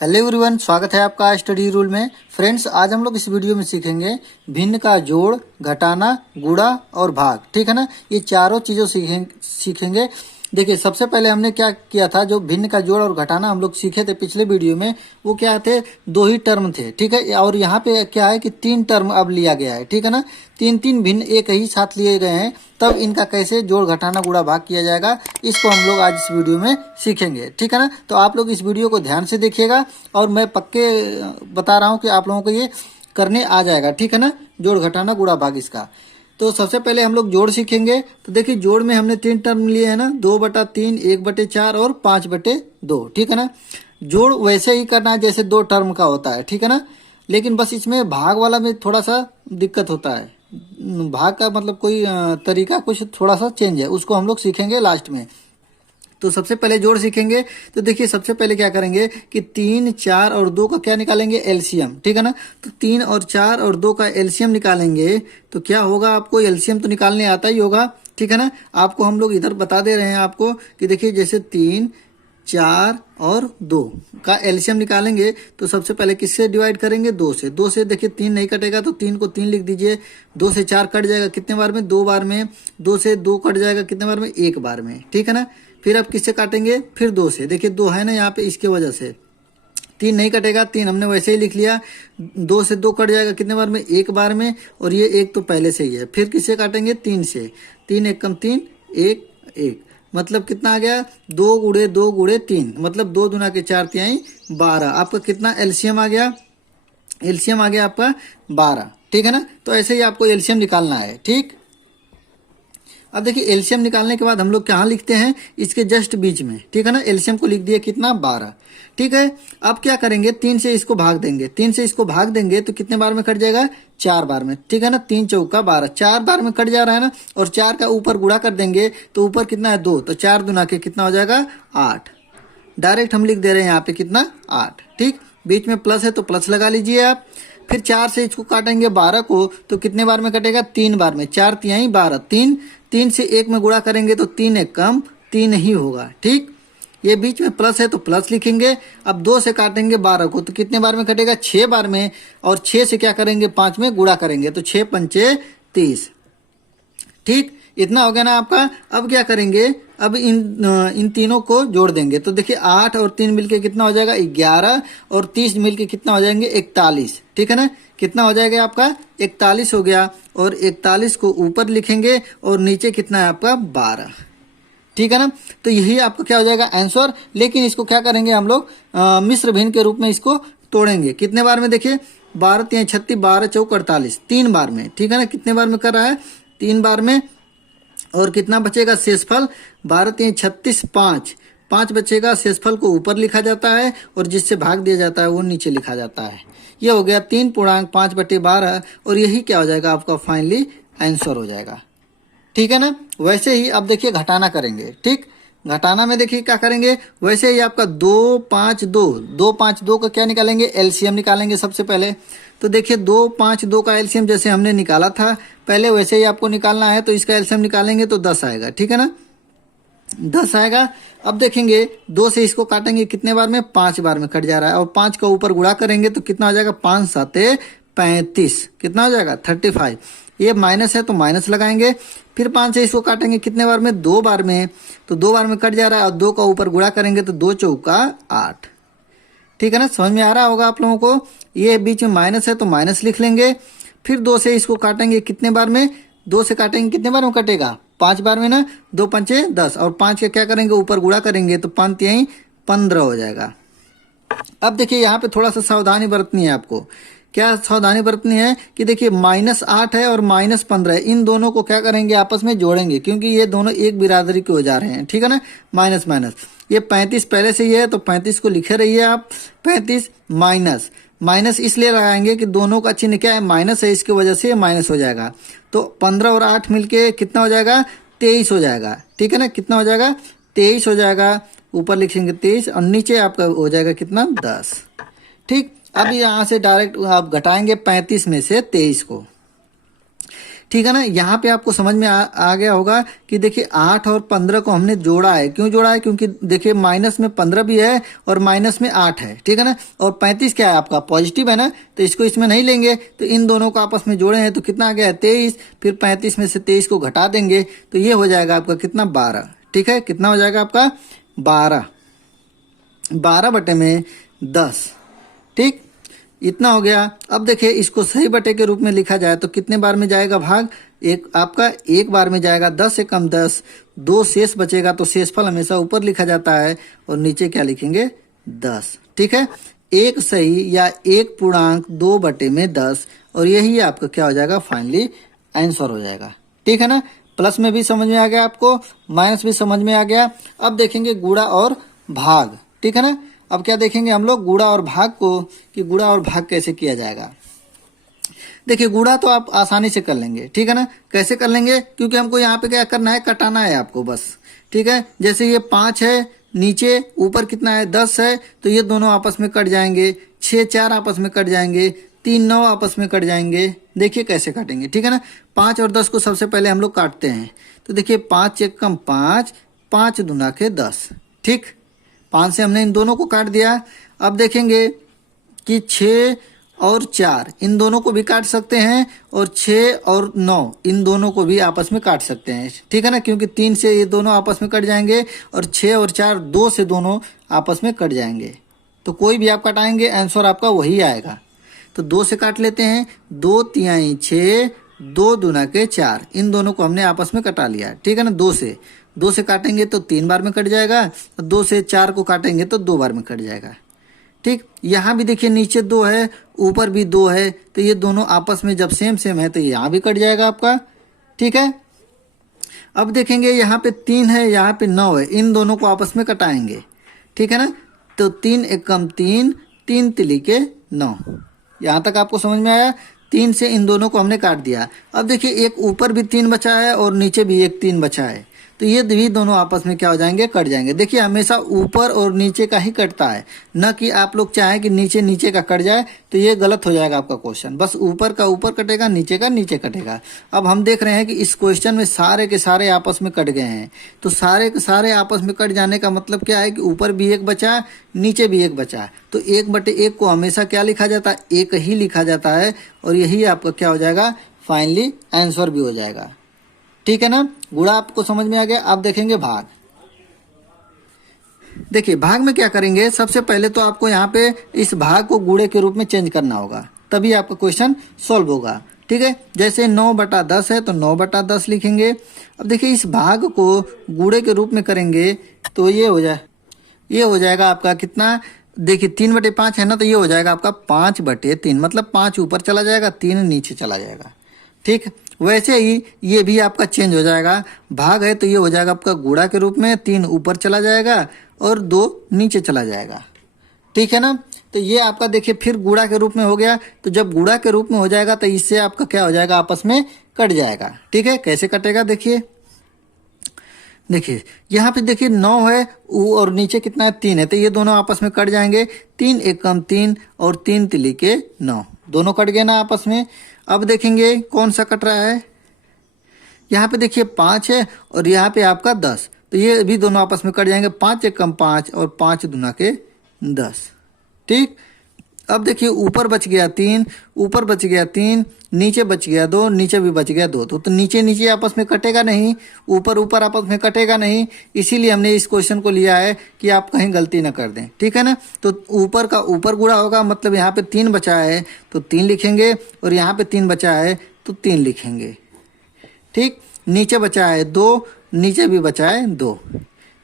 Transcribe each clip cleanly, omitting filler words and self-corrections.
Hello everyone, स्वागत है आपका स्टडी रूल में। फ्रेंड्स, आज हम लोग इस वीडियो में सीखेंगे भिन्न का जोड़, घटाना, गुणा और भाग। ठीक है ना, ये चारों चीज़ों सीखेंगे। देखिए, सबसे पहले हमने क्या किया था, जो भिन्न का जोड़ और घटाना हम लोग सीखे थे पिछले वीडियो में, वो क्या थे, दो ही टर्म थे। ठीक है, और यहाँ पे क्या है कि तीन टर्म अब लिया गया है। ठीक है ना, तीन तीन भिन्न एक ही साथ लिए गए हैं, तब इनका कैसे जोड़, घटाना, गुणा, भाग किया जाएगा, इसको हम लोग आज इस वीडियो में सीखेंगे। ठीक है ना, तो आप लोग इस वीडियो को ध्यान से देखिएगा और मैं पक्के बता रहा हूँ कि आप लोगों को ये करने आ जाएगा। ठीक है ना, जोड़, घटाना, गुणा, भाग इसका। तो सबसे पहले हम लोग जोड़ सीखेंगे। तो देखिए, जोड़ में हमने तीन टर्म लिए हैं ना, 2/3, 1/4 और 5/2। ठीक है ना, जोड़ वैसे ही करना है जैसे दो टर्म का होता है। ठीक है ना, लेकिन बस इसमें भाग वाला में थोड़ा सा दिक्कत होता है। भाग का मतलब कोई तरीका कुछ थोड़ा सा चेंज है, उसको हम लोग सीखेंगे लास्ट में। तो सबसे पहले जोड़ सीखेंगे। तो देखिए, सबसे पहले क्या करेंगे कि 3, 4 और 2 का क्या निकालेंगे, एलसीएम। ठीक है ना, तो 3 और 4 और 2 का एलसीएम निकालेंगे तो क्या होगा, आपको एलसीएम तो निकालने आता ही होगा। ठीक है ना, आपको हम लोग इधर बता दे रहे हैं आपको कि देखिए, जैसे 3, 4 और 2 का एलसीएम निकालेंगे तो सबसे पहले किससे डिवाइड करेंगे, 2 से। 2 से देखिए 3 नहीं कटेगा तो 3 को 3 लिख दीजिए। 2 से 4 कट जाएगा कितने बार में, 2 बार में। 2 से 2 कट जाएगा कितने बार में, 1 बार में। ठीक है ना, फिर आप किससे काटेंगे, फिर 2 से। देखिए 2 है ना यहाँ पे, इसके वजह से 3 नहीं कटेगा, 3 हमने वैसे ही लिख लिया। 2 से 2 कट जाएगा कितने बार में, 1 बार में। और ये 1 तो पहले से ही है। फिर किससे काटेंगे, 3 से। 3 1 कम 3, 1 1, मतलब कितना आ गया, 2 गुणे 2 गुणे 3, मतलब 2 दूना के 4 तिहाई 12। आपका कितना एलसीएम आ गया, एलसीएम आ गया आपका 12। ठीक है ना, तो ऐसे ही आपको एलसीएम निकालना है। ठीक, अब देखिए, एलसीएम निकालने के बाद हम लोग कहाँ लिखते हैं, इसके जस्ट बीच में। ठीक है ना, एलसीएम को लिख दिया कितना, 12। ठीक है, अब क्या करेंगे, 3 से इसको भाग देंगे। 3 से इसको भाग देंगे तो कितने बार में कट जाएगा, 4 बार में। ठीक है ना, 3 चौका 12, 4 बार में कट जा रहा है ना। और 4 का ऊपर गुणा कर देंगे तो ऊपर कितना है, 2, तो 4 दूना के कितना हो जाएगा, 8। डायरेक्ट हम लिख दे रहे हैं यहाँ पे कितना, 8। ठीक, बीच में प्लस है तो प्लस लगा लीजिए आप। फिर 4 से इसको काटेंगे 12 को तो कितने बार में कटेगा, 3 बार में। 4 तिहाई 12, 3 से 1 में गुणा करेंगे तो 3 1 कम 3 ही होगा। ठीक, ये बीच में प्लस है तो प्लस लिखेंगे। अब 2 से काटेंगे 12 को तो कितने बार में कटेगा, 6 बार में। और 6 से क्या करेंगे, 5 में गुणा करेंगे तो 6 पंचे 30। ठीक, इतना हो गया ना आपका। अब क्या करेंगे, अब इन तीनों को जोड़ देंगे। तो देखिए, 8 और 3 मिलके कितना हो जाएगा, 11। और 30 मिलके कितना हो जाएंगे, 41। ठीक है ना, कितना हो जाएगा आपका, 41 हो गया। और 41 को ऊपर लिखेंगे और नीचे कितना है आपका, 12। ठीक है ना, तो यही आपका क्या हो जाएगा, आंसर। लेकिन इसको क्या करेंगे हम लोग, मिश्र भिन्न के रूप में इसको तोड़ेंगे। कितने बार में, देखिए 12 3 36, 12 चौक 48, 3 बार में। ठीक है ना, कितने बार में कर रहा है, 3 बार में। और कितना बचेगा, शेषफल 12 3 36, 5 बचेगा। शेषफल को ऊपर लिखा जाता है और जिससे भाग दिया जाता है वो नीचे लिखा जाता है। ये हो गया 3.5/12। और यही क्या हो जाएगा, आपका फाइनली आंसर हो जाएगा। ठीक है ना, वैसे ही अब देखिए घटाना करेंगे। ठीक, घटाना में देखिए क्या करेंगे, वैसे ही आपका 2 5 2, 2 5 2 का क्या निकालेंगे, एलसीएम निकालेंगे सबसे पहले। तो देखिए 2 5 2 का एलसीएम जैसे हमने निकाला था पहले, वैसे ही आपको निकालना है। तो इसका एलसीएम निकालेंगे तो 10 आएगा। ठीक है ना, 10 आएगा। अब देखेंगे 2 से इसको काटेंगे कितने बार में, 5 बार में कट जा रहा है। और 5 का ऊपर गुणा करेंगे तो कितना हो जाएगा, 5 7 35, कितना हो जाएगा, 35। ये माइनस है तो माइनस लगाएंगे। फिर 5 से इसको काटेंगे कितने बार में, 2 बार में। तो 2 बार में कट जा रहा है और 2 का ऊपर गुणा करेंगे तो 2 चौका 8। ठीक है ना, समझ में आ रहा होगा आप लोगों को। ये बीच में माइनस है तो माइनस लिख लेंगे। फिर 2 से इसको काटेंगे कितने बार में, 2 से काटेंगे कितने बार में कटेगा, 5 बार में ना। 2 पंचे 10 और 5 का क्या करेंगे, ऊपर गुणा करेंगे तो 5 तिहाई 15 हो जाएगा। अब देखिए, यहाँ पे थोड़ा सा सावधानी बरतनी है आपको। क्या सावधानी बरतनी है कि देखिए, -8 है और -15 है, इन दोनों को क्या करेंगे, आपस में जोड़ेंगे, क्योंकि ये दोनों एक बिरादरी के हो जा रहे हैं। ठीक है ना, माइनस माइनस। ये 35 पहले से ही है तो 35 को लिखे रहिए आप। 35 माइनस माइनस इसलिए लगाएंगे कि दोनों का चिन्ह क्या है, माइनस है, इसकी वजह से ये माइनस हो जाएगा। तो 15 और 8 मिलके कितना हो जाएगा, 23 हो जाएगा। ठीक है ना, कितना हो जाएगा, 23 हो जाएगा। ऊपर लिखेंगे 23 और नीचे आपका हो जाएगा कितना, 10। ठीक, अब यहाँ से डायरेक्ट आप घटाएंगे 35 में से 23 को। ठीक है ना। यहाँ पे आपको समझ में आ गया होगा कि देखिए 8 और 15 को हमने जोड़ा है। क्यों जोड़ा है? क्योंकि देखिए माइनस में 15 भी है और माइनस में 8 है, ठीक है ना। और 35 क्या है आपका? पॉजिटिव है ना, तो इसको इसमें नहीं लेंगे, तो इन दोनों को आपस में जोड़े हैं तो कितना आ गया? 23। फिर 35 में से 23 को घटा देंगे तो ये हो जाएगा आपका कितना? 12। ठीक है, कितना हो जाएगा आपका? 12। 12 बटे में 10, ठीक, इतना हो गया। अब देखिए इसको सही बटे के रूप में लिखा जाए तो कितने बार में जाएगा भाग? एक आपका एक बार में जाएगा। 10 से कम 10, 2 शेष बचेगा तो शेषफल हमेशा ऊपर लिखा जाता है और नीचे क्या लिखेंगे? 10। ठीक है, एक सही या एक पूर्णांक 2 बटे में 10, और यही आपका क्या हो जाएगा? फाइनली आंसर हो जाएगा। ठीक है ना। प्लस में भी समझ में आ गया आपको, माइनस भी समझ में आ गया। अब देखेंगे गुणा और भाग। ठीक है ना। अब क्या देखेंगे हम लोग? गुणा और भाग को, कि गुणा और भाग कैसे किया जाएगा। देखिए गुणा तो आप आसानी से कर लेंगे, ठीक है ना। कैसे कर लेंगे? क्योंकि हमको यहाँ पे क्या करना है? कटाना है आपको बस। ठीक है, जैसे ये 5 है, नीचे ऊपर कितना है? 10 है, तो ये दोनों आपस में कट जाएंगे। 6 4 आपस में कट जाएंगे, 3 9 आपस में कट जाएंगे। देखिए कैसे काटेंगे, ठीक है ना। 5 और 10 को सबसे पहले हम लोग काटते हैं। तो देखिए 5 एक कम 5, 5 दूना के 10, ठीक। 5 से हमने इन दोनों को काट दिया। अब देखेंगे कि 6 और 4 इन दोनों को भी काट सकते हैं, और 6 और 9 इन दोनों को भी आपस में काट सकते हैं, ठीक है ना। क्योंकि 3 से ये दोनों आपस में कट जाएंगे, और 6 और 4 2 से दोनों आपस में कट जाएंगे। तो कोई भी आप काटाएंगे आंसर आपका वही आएगा। तो 2 से काट लेते हैं। 2 तिहाई 6, 2 दूना के 4, इन दोनों को हमने आपस में कटा लिया, ठीक है ना। 2 से काटेंगे तो 3 बार में कट जाएगा, और 2 से 4 को काटेंगे तो 2 बार में कट जाएगा, ठीक। यहाँ भी देखिए नीचे 2 है, ऊपर भी 2 है, तो ये दोनों आपस में जब सेम सेम है तो यहाँ भी कट जाएगा आपका, ठीक है। अब देखेंगे यहाँ पे 3 है, यहाँ पे 9 है, इन दोनों को आपस में कटाएंगे, ठीक है ना। तो 3 एकम 3, 3 तिली के 9। यहाँ तक आपको समझ में आया। 3 से इन दोनों को हमने काट दिया। अब देखिए एक ऊपर भी 3 बचा है और नीचे भी एक 3 बचा है, तो ये भी दोनों आपस में क्या हो जाएंगे? कट जाएंगे। देखिए हमेशा ऊपर और नीचे का ही कटता है, न कि आप लोग चाहें कि नीचे नीचे का कट जाए, तो ये गलत हो जाएगा आपका क्वेश्चन। बस ऊपर का ऊपर कटेगा, नीचे का नीचे कटेगा। अब हम देख रहे हैं कि इस क्वेश्चन में सारे के सारे आपस में कट गए हैं, तो सारे के सारे आपस में कट जाने का मतलब क्या है? कि ऊपर भी एक बचा, नीचे भी एक बचा। तो 1/1 को हमेशा क्या लिखा जाता है? एक ही लिखा जाता है, और यही आपका क्या हो जाएगा? फाइनली आंसर भी हो जाएगा, ठीक है ना। गुणा आपको समझ में आ गया। अब देखेंगे भाग। देखिए भाग में क्या करेंगे? सबसे पहले तो आपको यहाँ पे इस भाग को गुणे के रूप में चेंज करना होगा, तभी आपका क्वेश्चन सॉल्व होगा, ठीक है। जैसे 9/10 है तो 9/10 लिखेंगे। अब देखिए इस भाग को गुणे के रूप में करेंगे तो ये हो जाएगा आपका कितना? देखिए 3/5 है ना, तो ये हो जाएगा आपका 5/3, मतलब 5 ऊपर चला जाएगा, 3 नीचे चला जाएगा, ठीक। वैसे ही ये भी आपका चेंज हो जाएगा। भाग है तो ये हो जाएगा आपका गुणा के रूप में, 3 ऊपर चला जाएगा और 2 नीचे चला जाएगा, ठीक है ना। तो ये आपका देखिए फिर गुणा के रूप में हो गया। तो जब गुणा के रूप में हो जाएगा तो इससे आपका क्या हो जाएगा? आपस में कट जाएगा, ठीक है। कैसे कटेगा? देखिए यहाँ पे देखिए 9 है और नीचे कितना है? 3 है, तो ये दोनों आपस में कट जाएंगे। 3 एकम 3 और 3 तिली के 9, दोनों कट गए ना आपस में। अब देखेंगे कौन सा कट रहा है। यहाँ पे देखिए 5 है और यहाँ पे आपका 10, तो ये भी दोनों आपस में कट जाएंगे। 5 एकम 5 और 5 दूना के 10, ठीक। अब देखिए ऊपर बच गया 3, ऊपर बच गया 3, नीचे बच गया 2, नीचे भी बच गया 2। तो नीचे नीचे आपस में कटेगा नहीं, ऊपर ऊपर आपस में कटेगा नहीं। इसीलिए हमने इस क्वेश्चन को लिया है कि आप कहीं गलती ना कर दें, ठीक है ना। तो ऊपर का ऊपर गुणा होगा, मतलब यहाँ पे 3 बचा है तो 3 लिखेंगे, और यहाँ पे 3 बचा है तो 3 लिखेंगे, ठीक। नीचे बचा है 2, नीचे भी बचा है 2।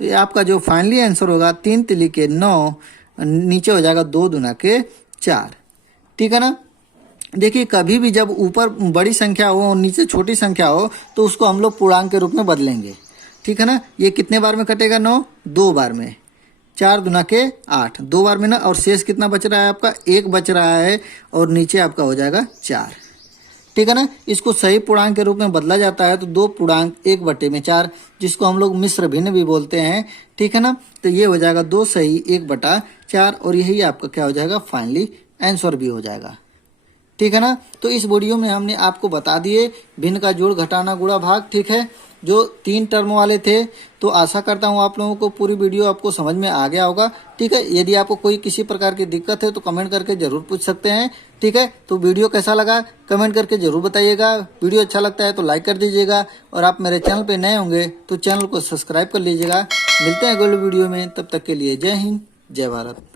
तो ये आपका जो फाइनली आंसर होगा 3 तिली के 9, नीचे हो जाएगा 2 दूना के 4, ठीक है ना। देखिए कभी भी जब ऊपर बड़ी संख्या हो और नीचे छोटी संख्या हो तो उसको हम लोग पूर्णांक के रूप में बदलेंगे, ठीक है ना। ये कितने बार में कटेगा? 9 2 बार में, 4 दूना के 8 2 बार में ना। और शेष कितना बच रहा है आपका? 1 बच रहा है, और नीचे आपका हो जाएगा 4, ठीक है ना। इसको सही पूर्णांक के रूप में बदला जाता है तो 2 पूर्णांक 1/4, जिसको हम लोग मिश्र भिन्न भी बोलते हैं, ठीक है ना। तो ये हो जाएगा 2 सही 1/4, और यही आपका क्या हो जाएगा? फाइनली आंसर भी हो जाएगा, ठीक है ना। तो इस वीडियो में हमने आपको बता दिए भिन्न का जोड़, घटाना, गुणा, भाग, ठीक है, जो 3 टर्म वाले थे। तो आशा करता हूँ आप लोगों को पूरी वीडियो आपको समझ में आ गया होगा, ठीक है। यदि आपको कोई किसी प्रकार की दिक्कत है तो कमेंट करके जरूर पूछ सकते हैं, ठीक है। तो वीडियो कैसा लगा कमेंट करके जरूर बताइएगा। वीडियो अच्छा लगता है तो लाइक कर दीजिएगा, और आप मेरे चैनल पे नए होंगे तो चैनल को सब्सक्राइब कर लीजिएगा। मिलते हैं अगले वीडियो में, तब तक के लिए जय हिंद, जय भारत।